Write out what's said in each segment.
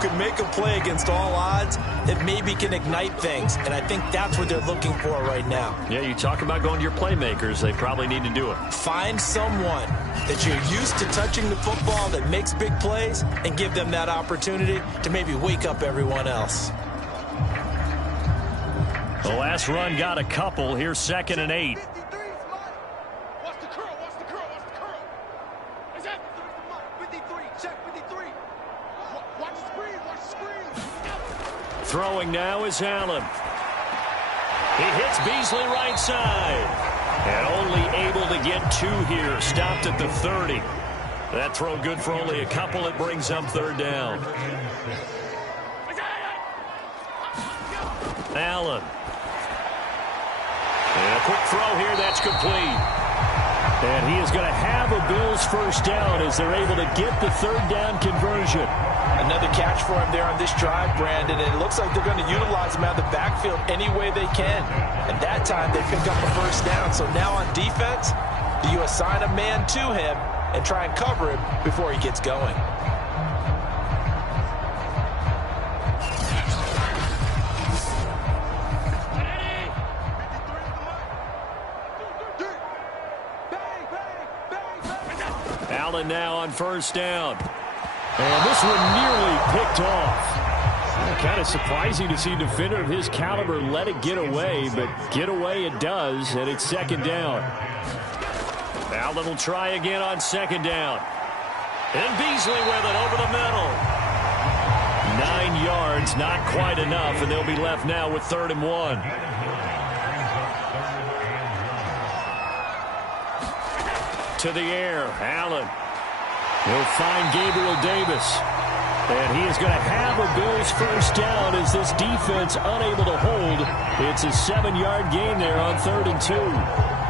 can make a play against all odds that maybe can ignite things, and I think that's what they're looking for right now. Yeah, you talk about going to your playmakers. They probably need to do it. Find someone that you're used to touching the football that makes big plays and give them that opportunity to maybe wake up everyone else. The last run got a couple. Here's 2nd and 8. Throwing now is Allen. He hits Beasley right side. And only able to get 2 here. Stopped at the 30. That throw good for only a couple. It brings up 3rd down. Allen. And a quick throw here. That's complete. And he is going to have a Bills first down as they're able to get the 3rd down conversion. Another catch for him there on this drive, Brandon. And it looks like they're going to utilize him out of the backfield any way they can. And that time they pick up a first down. So now on defense, do you assign a man to him and try and cover him before he gets going? Allen now on first down. And this one nearly picked off. Kind of surprising to see a defender of his caliber let it get away, but get away it does, and it's 2nd down. Allen will try again on 2nd down. And Beasley with it over the middle. 9 yards, not quite enough, and they'll be left now with 3rd and 1. To the air, Allen. He'll find Gabriel Davis. And he is going to have a Bills first down as this defense unable to hold. It's a 7-yard gain there on 3rd and 2.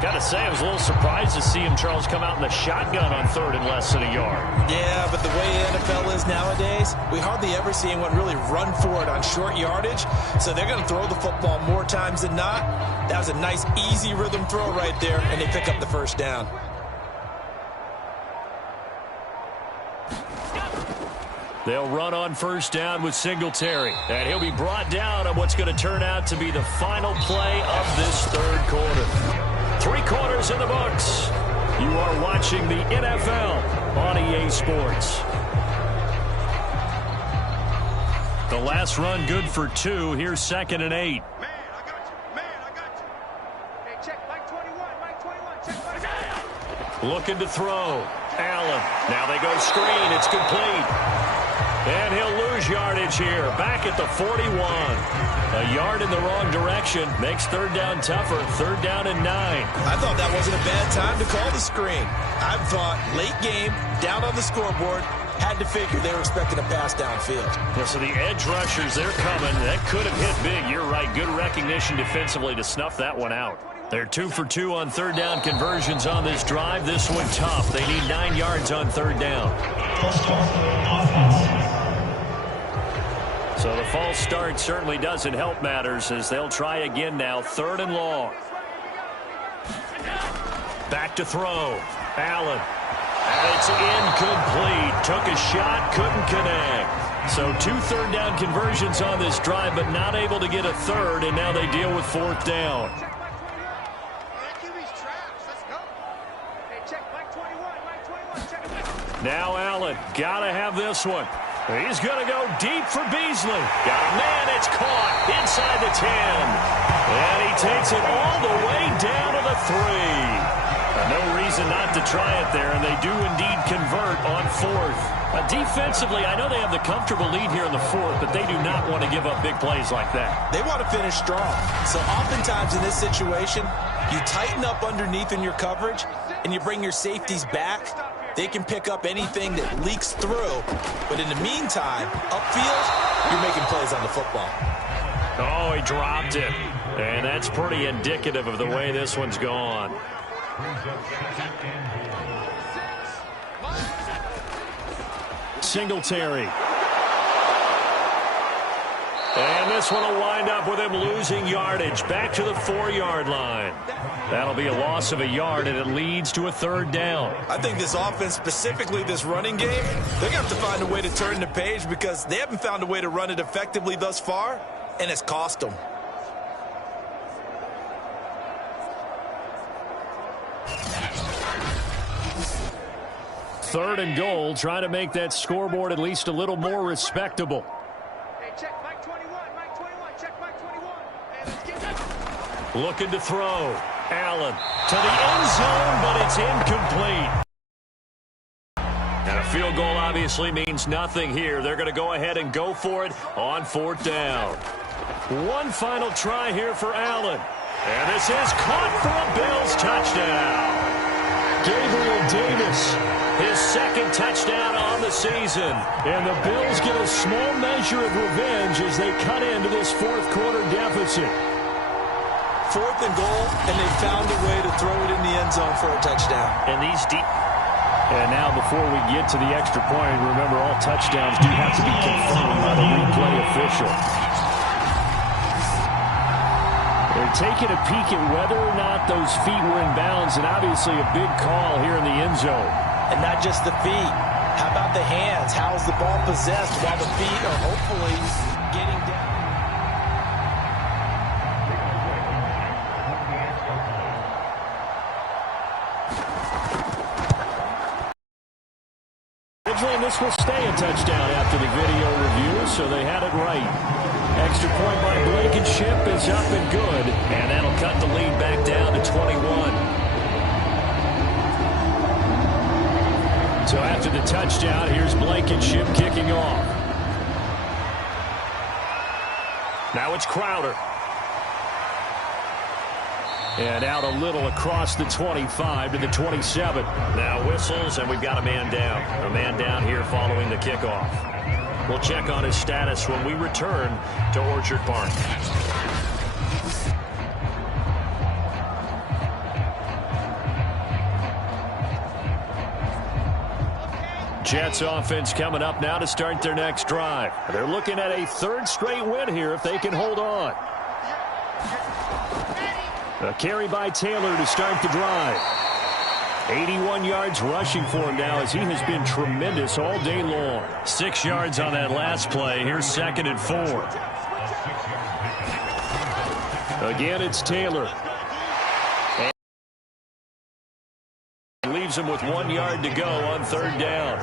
Got to say, I was a little surprised to see him, Charles, come out in the shotgun on 3rd and less than a yard. Yeah, but the way NFL is nowadays, we hardly ever see anyone really run for it on short yardage. So they're going to throw the football more times than not. That was a nice, easy rhythm throw right there, and they pick up the first down. They'll run on first down with Singletary. And he'll be brought down on what's going to turn out to be the final play of this 3rd quarter. 3 quarters in the books. You are watching the NFL on EA Sports. The last run good for 2. Here's 2nd and 8. Man, I got you. Man, I got you. Hey, check Mike 21. Mike 21. Check Mike 21. Looking to throw. Allen. Now they go screen. It's complete. And he'll lose yardage here. Back at the 41. A yard in the wrong direction. Makes 3rd down tougher. 3rd down and 9. I thought that wasn't a bad time to call the screen. I thought late game, down on the scoreboard, had to figure they were expecting a pass downfield. Yeah, so the edge rushers, they're coming. That could have hit big. You're right. Good recognition defensively to snuff that one out. They're 2 for 2 on 3rd down conversions on this drive. This one tough. They need 9 yards on 3rd down. So the false start certainly doesn't help matters as they'll try again now. 3rd and long. Back to throw. Allen. And it's incomplete. Took a shot, couldn't connect. So 2 3rd down conversions on this drive, but not able to get a 3rd, and now they deal with 4th down. Now Allen, gotta have this one. He's gonna go deep for Beasley. Got a man, it's caught inside the 10. And he takes it all the way down to the 3. No reason not to try it there, and they do indeed convert on 4th. Defensively, I know they have the comfortable lead here in the 4th, but they do not want to give up big plays like that. They want to finish strong. So oftentimes in this situation, you tighten up underneath in your coverage, and you bring your safeties back. They can pick up anything that leaks through. But in the meantime, upfield, you're making plays on the football. Oh, he dropped it. And that's pretty indicative of the way this one's gone. Singletary. And this one will wind up with him losing yardage back to the 4-yard line. That'll be a loss of a yard, and it leads to a 3rd down. I think this offense, specifically this running game, they're going to have to find a way to turn the page because they haven't found a way to run it effectively thus far, and it's cost them. Third and goal, trying to make that scoreboard at least a little more respectable. Hey, check Mike 21, Mike 21, check Mike 21. Hey, let's get that. Looking to throw. Allen to the end zone, but it's incomplete. And a field goal obviously means nothing here. They're going to go ahead and go for it on 4th down. One final try here for Allen. And this is caught for a Bills touchdown. Gabriel Davis, his 2nd touchdown on the season. And the Bills get a small measure of revenge as they cut into this 4th quarter deficit. 4th and goal, and they found a way to throw it in the end zone for a touchdown. And these deep. And now before we get to the extra point, remember all touchdowns do have to be confirmed by the replay official. They're taking a peek at whether or not those feet were in bounds, and obviously a big call here in the end zone. And not just the feet. How about the hands? How's the ball possessed while the feet are hopefully getting down? This will stay a touchdown after the video review, so they had it right. Extra point by Blankenship is up and good, and that'll cut the lead back down to 21. So after the touchdown, here's Blankenship kicking off. Now it's Crowder. And out a little across the 25 to the 27. Now whistles, and we've got a man down. A man down here following the kickoff. We'll check on his status when we return to Orchard Park. Jets offense coming up now to start their next drive. They're looking at a 3rd straight win here if they can hold on. A carry by Taylor to start the drive. 81 yards rushing for him now as he has been tremendous all day long. 6 yards on that last play. Here's 2nd and 4. Again, it's Taylor. And leaves him with 1 yard to go on 3rd down.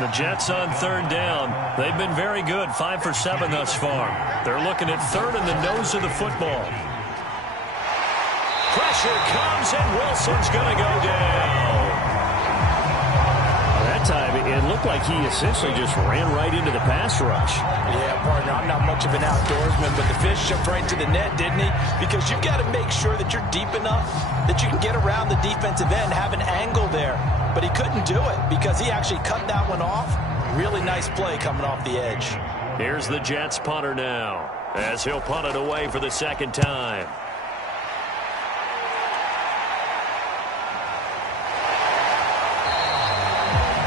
The Jets on 3rd down. They've been very good, 5 for 7 thus far. They're looking at 3rd in the nose of the football. Pressure comes, and Wilson's going to go down. That time, it looked like he essentially just ran right into the pass rush. Yeah, partner, I'm not much of an outdoorsman, but the fish jumped right to the net, didn't he? Because you've got to make sure that you're deep enough that you can get around the defensive end, have an angle there. But he couldn't do it because he actually cut that one off. Really nice play coming off the edge. Here's the Jets punter now as he'll punt it away for the 2nd time.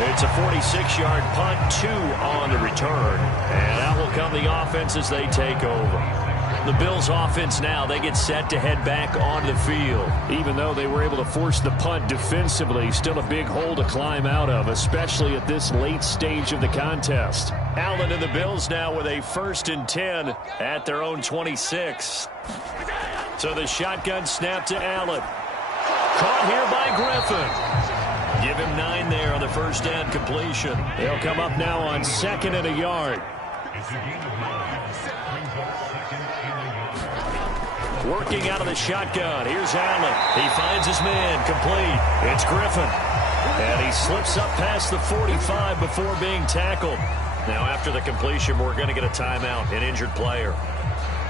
It's a 46-yard punt, 2 on the return. And out will come the offense as they take over. The Bills offense now, they get set to head back onto the field. Even though they were able to force the punt defensively, still a big hole to climb out of, especially at this late stage of the contest. Allen and the Bills now with a 1st and 10 at their own 26. So the shotgun snap to Allen. Caught here by Griffin. Give him 9 there on the 1st down completion. They'll come up now on 2nd and a yard. Working out of the shotgun. Here's Allen. He finds his man. Complete. It's Griffin. And he slips up past the 45 before being tackled. Now after the completion, we're going to get a timeout, an injured player.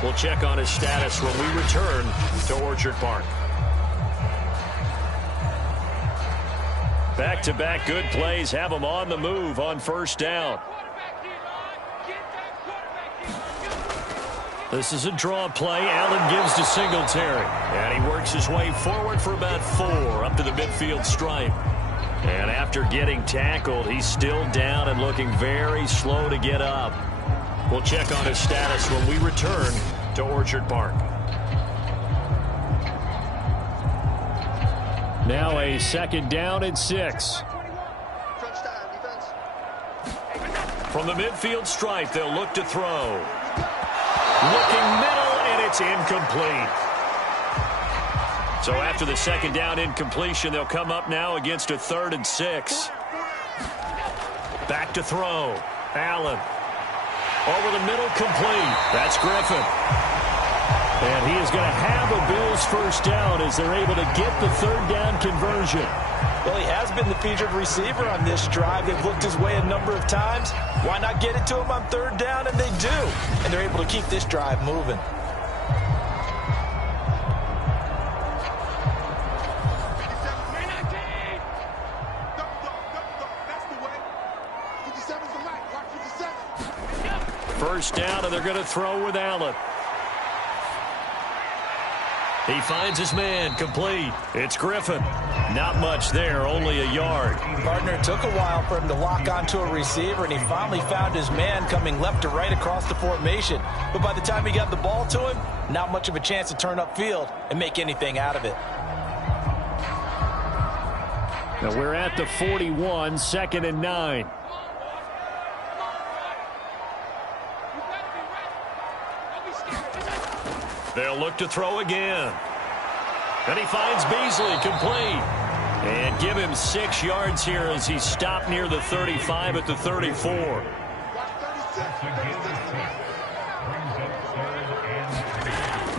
We'll check on his status when we return to Orchard Park. Back-to-back good plays have him on the move on 1st down. This is a draw play. Allen gives to Singletary. And he works his way forward for about 4 up to the midfield stripe. And after getting tackled, he's still down and looking very slow to get up. We'll check on his status when we return to Orchard Park. Now a 2nd down and 6. From the midfield stripe, they'll look to throw. Looking middle, and it's incomplete. So after the 2nd down incompletion, they'll come up now against a 3rd and 6. Back to throw. Allen. Over the middle, complete. That's Griffin. And he is going to have a Bills 1st down as they're able to get the 3rd down conversion. Well, he has been the featured receiver on this drive. They've looked his way a number of times. Why not get it to him on 3rd down? And they do. And they're able to keep this drive moving. First down, and they're going to throw with Allen. He finds his man, complete. It's Griffin. Not much there, only a yard. Partner, it took a while for him to lock onto a receiver, and he finally found his man coming left to right across the formation. But by the time he got the ball to him, not much of a chance to turn upfield and make anything out of it. Now we're at the 41, 2nd and 9. They'll look to throw again. And he finds Beasley, complete. And give him 6 yards here as he stopped near the 35 at the 34.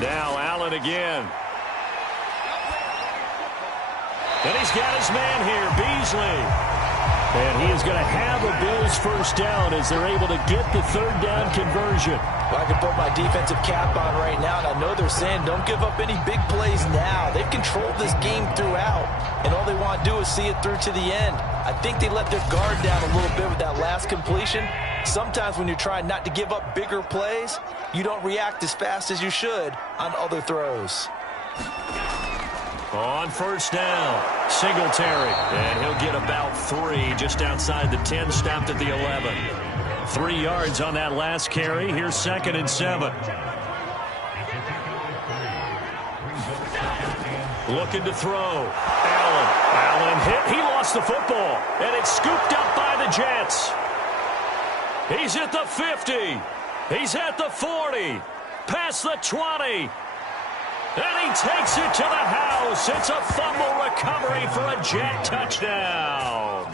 Now Allen again. And he's got his man here, Beasley. And he is going to have a Bills 1st down as they're able to get the 3rd down conversion. Well, I can put my defensive cap on right now, and I know they're saying don't give up any big plays now. They've controlled this game throughout, and all they want to do is see it through to the end. I think they let their guard down a little bit with that last completion. Sometimes when you're trying not to give up bigger plays, you don't react as fast as you should on other throws. On 1st down, Singletary, and he'll get about 3 just outside the 10, stopped at the 11. 3 yards on that last carry. Here's 2nd and 7. Looking to throw. Allen hit. He lost the football, and it's scooped up by the Jets. He's at the 50. He's at the 40. Past the 20. And he takes it to the house. It's a fumble recovery for a Jet touchdown.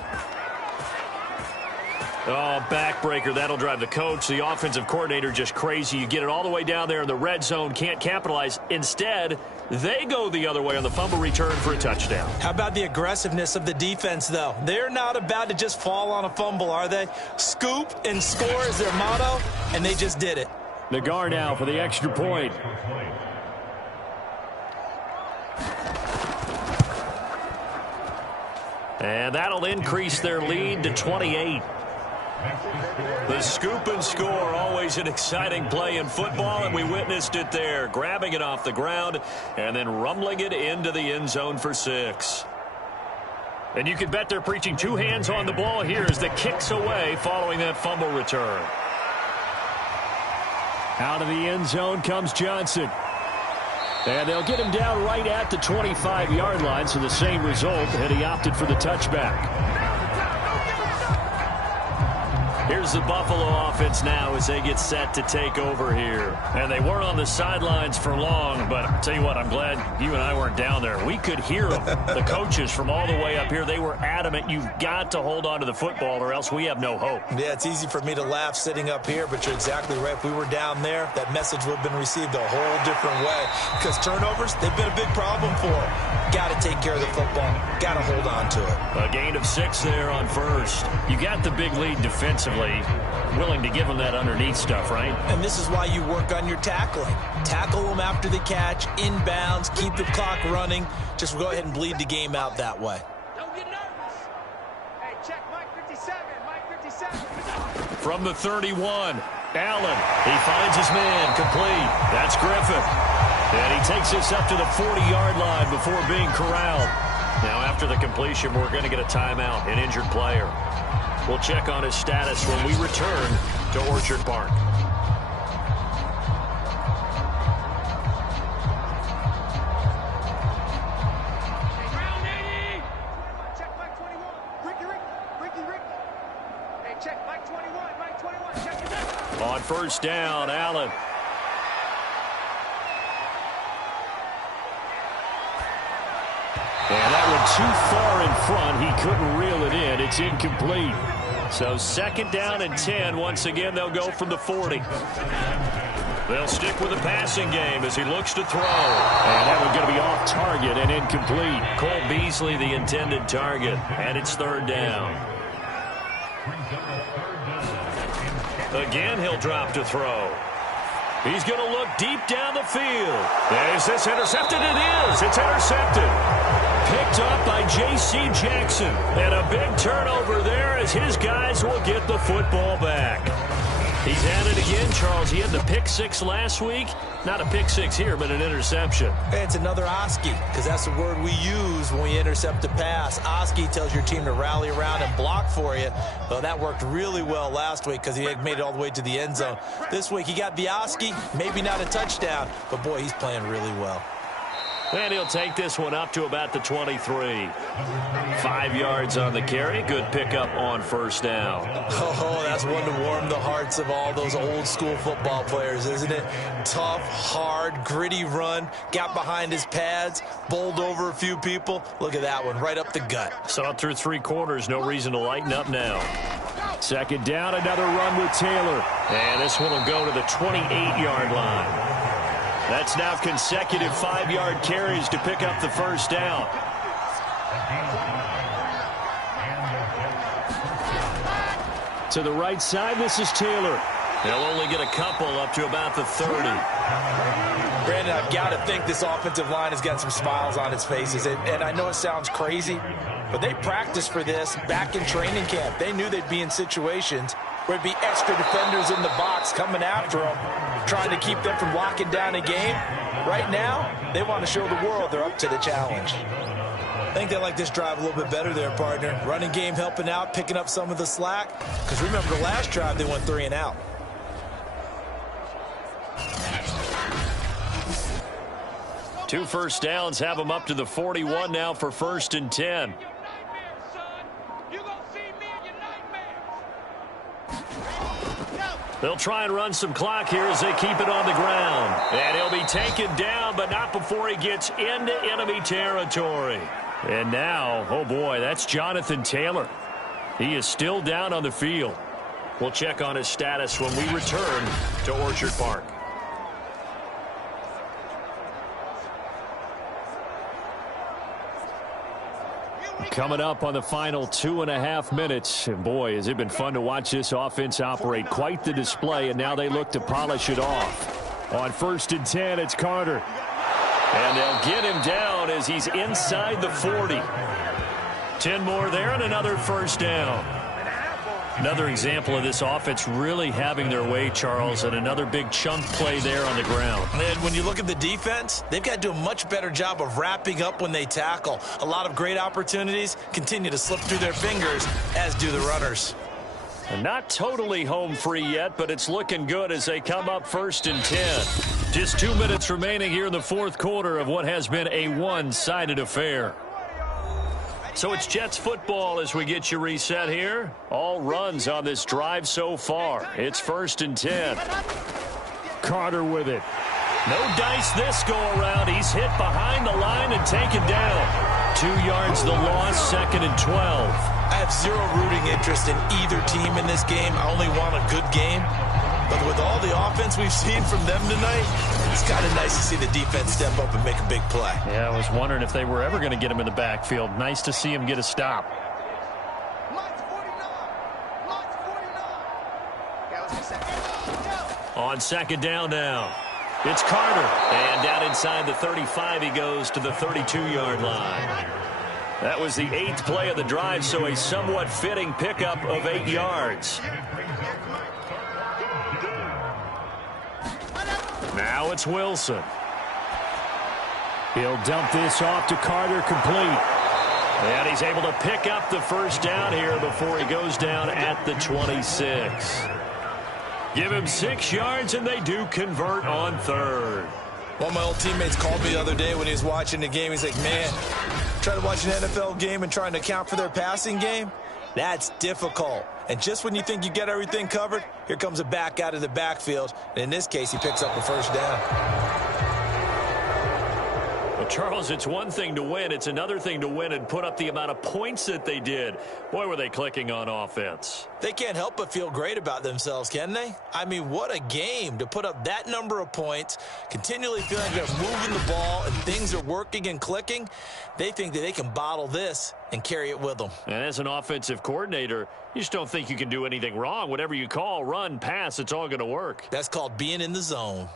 Oh, backbreaker. That'll drive the coach, the offensive coordinator, just crazy. You get it all the way down there in the red zone, can't capitalize. Instead, they go the other way on the fumble return for a touchdown. How about the aggressiveness of the defense, though? They're not about to just fall on a fumble, are they? Scoop and score is their motto, and they just did it. Nagar now for the extra point. And that'll increase their lead to 28. The scoop and score, always an exciting play in football, and we witnessed it there. Grabbing it off the ground and then rumbling it into the end zone for 6. And you can bet they're preaching 2 hands on the ball here as the kick's away following that fumble return. Out of the end zone comes Johnson. And they'll get him down right at the 25-yard line, so the same result, and he opted for the touchback. Here's the Buffalo offense now as they get set to take over here. And they weren't on the sidelines for long, but I'll tell you what, I'm glad you and I weren't down there. We could hear them, the coaches from all the way up here. They were adamant, you've got to hold on to the football or else we have no hope. Yeah, it's easy for me to laugh sitting up here, but you're exactly right. If we were down there, that message would have been received a whole different way. Because turnovers, they've been a big problem for them. Got to take care of the football. Got to hold on to it. A gain of 6 there on first. You got the big lead defensively. Willing to give them that underneath stuff, right? And this is why you work on your tackling. Tackle them after the catch, inbounds, keep the clock running. Just go ahead and bleed the game out that way. Don't get nervous. Hey, check Mike 57. Mike 57. From the 31, Allen. He finds his man, complete. That's Griffin. And he takes this up to the 40-yard line before being corralled. Now, after the completion, we're going to get a timeout, an injured player. We'll check on his status when we return to Orchard Park. On first down, Allen. And that one too far in front. He couldn't reel it in. It's incomplete. So second down and 10. Once again, they'll go from the 40. They'll stick with the passing game as he looks to throw. And that one's going to be off target and incomplete. Cole Beasley, the intended target. And it's third down. Again, he'll drop to throw. He's going to look deep down the field. Is this intercepted? It is. It's intercepted. Picked up by J.C. Jackson. And a big turnover there as his guys will get the football back. He's at it again, Charles. He had the pick six last week. Not a pick six here, but an interception. Hey, it's another Oski, because that's the word we use when we intercept a pass. Oski tells your team to rally around and block for you. Well, that worked really well last week because he had made it all the way to the end zone. This week, he got the Oski, maybe not a touchdown, but, boy, he's playing really well. And he'll take this one up to about the 23. 5 yards on the carry. Good pickup on first down. Oh, that's one to warm the hearts of all those old-school football players, isn't it? Tough, hard, gritty run. Got behind his pads, bowled over a few people. Look at that one, right up the gut. Saw it through 3 quarters. No reason to lighten up now. Second down, another run with Taylor. And this one will go to the 28-yard line. That's now consecutive 5-yard carries to pick up the first down. To the right side, this is Taylor. They'll only get a couple up to about the 30. Brandon, I've got to think this offensive line has got some smiles on its faces. And I know it sounds crazy, but they practiced for this back in training camp. They knew they'd be in situations where it'd be extra defenders in the box coming after them, trying to keep them from locking down a game. Right now, they want to show the world they're up to the challenge. I think they like this drive a little bit better there, partner. Running game helping out, picking up some of the slack. Because remember, the last drive, they went 3 and out. Two first downs have them up to the 41 now for first and 10. They'll try and run some clock here as they keep it on the ground. And he'll be taken down, but not before he gets into enemy territory. And now, oh boy, that's Jonathan Taylor. He is still down on the field. We'll check on his status when we return to Orchard Park. Coming up on the final 2.5 minutes. And boy, has it been fun to watch this offense operate. Quite the display, and now they look to polish it off. On first and 10, it's Carter. And they'll get him down as he's inside the 40. 10 more there and another first down. Another example of this offense really having their way, Charles, and another big chunk play there on the ground. And when you look at the defense, they've got to do a much better job of wrapping up when they tackle. A lot of great opportunities continue to slip through their fingers, as do the runners. And not totally home free yet, but it's looking good as they come up first and 10. Just 2 minutes remaining here in the fourth quarter of what has been a one-sided affair. So it's Jets football as we get you reset here. All runs on this drive so far. It's first and 10. Carter with it. No dice this go around. He's hit behind the line and taken down. 2 yards the loss, second and 12. I have zero rooting interest in either team in this game. I only want a good game. But with all the offense we've seen from them tonight, it's kind of nice to see the defense step up and make a big play. Yeah, I was wondering if they were ever going to get him in the backfield. Nice to see him get a stop. On second down now, it's Carter. And down inside the 35, he goes to the 32-yard line. That was the 8th play of the drive, so a somewhat fitting pickup of 8 yards. Now it's Wilson. He'll dump this off to Carter, complete. And he's able to pick up the first down here before he goes down at the 26. Give him 6 yards, and they do convert on third. One of my old teammates called me the other day when he was watching the game. He's like, man, trying to watch an NFL game and trying to account for their passing game? That's difficult. And just when you think you get everything covered, here comes a back out of the backfield. And in this case, he picks up a first down. Well, Charles, it's one thing to win. It's another thing to win and put up the amount of points that they did. Boy, were they clicking on offense. They can't help but feel great about themselves, can they? I mean, what a game to put up that number of points, continually feeling like they're moving the ball and things are working and clicking. They think that they can bottle this and carry it with them. And as an offensive coordinator, you just don't think you can do anything wrong. Whatever you call, run, pass, it's all going to work. That's called being in the zone.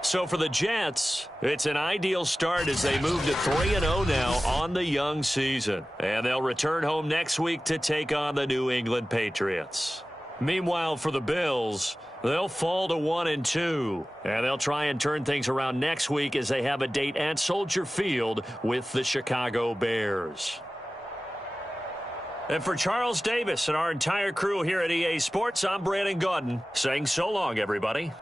So for the Jets, it's an ideal start as they move to 3-0 now on the young season. And they'll return home next week to take on the New England Patriots. Meanwhile, for the Bills, they'll fall to 1-2. And they'll try and turn things around next week as they have a date at Soldier Field with the Chicago Bears. And for Charles Davis and our entire crew here at EA Sports, I'm Brandon Gaudin saying so long, everybody.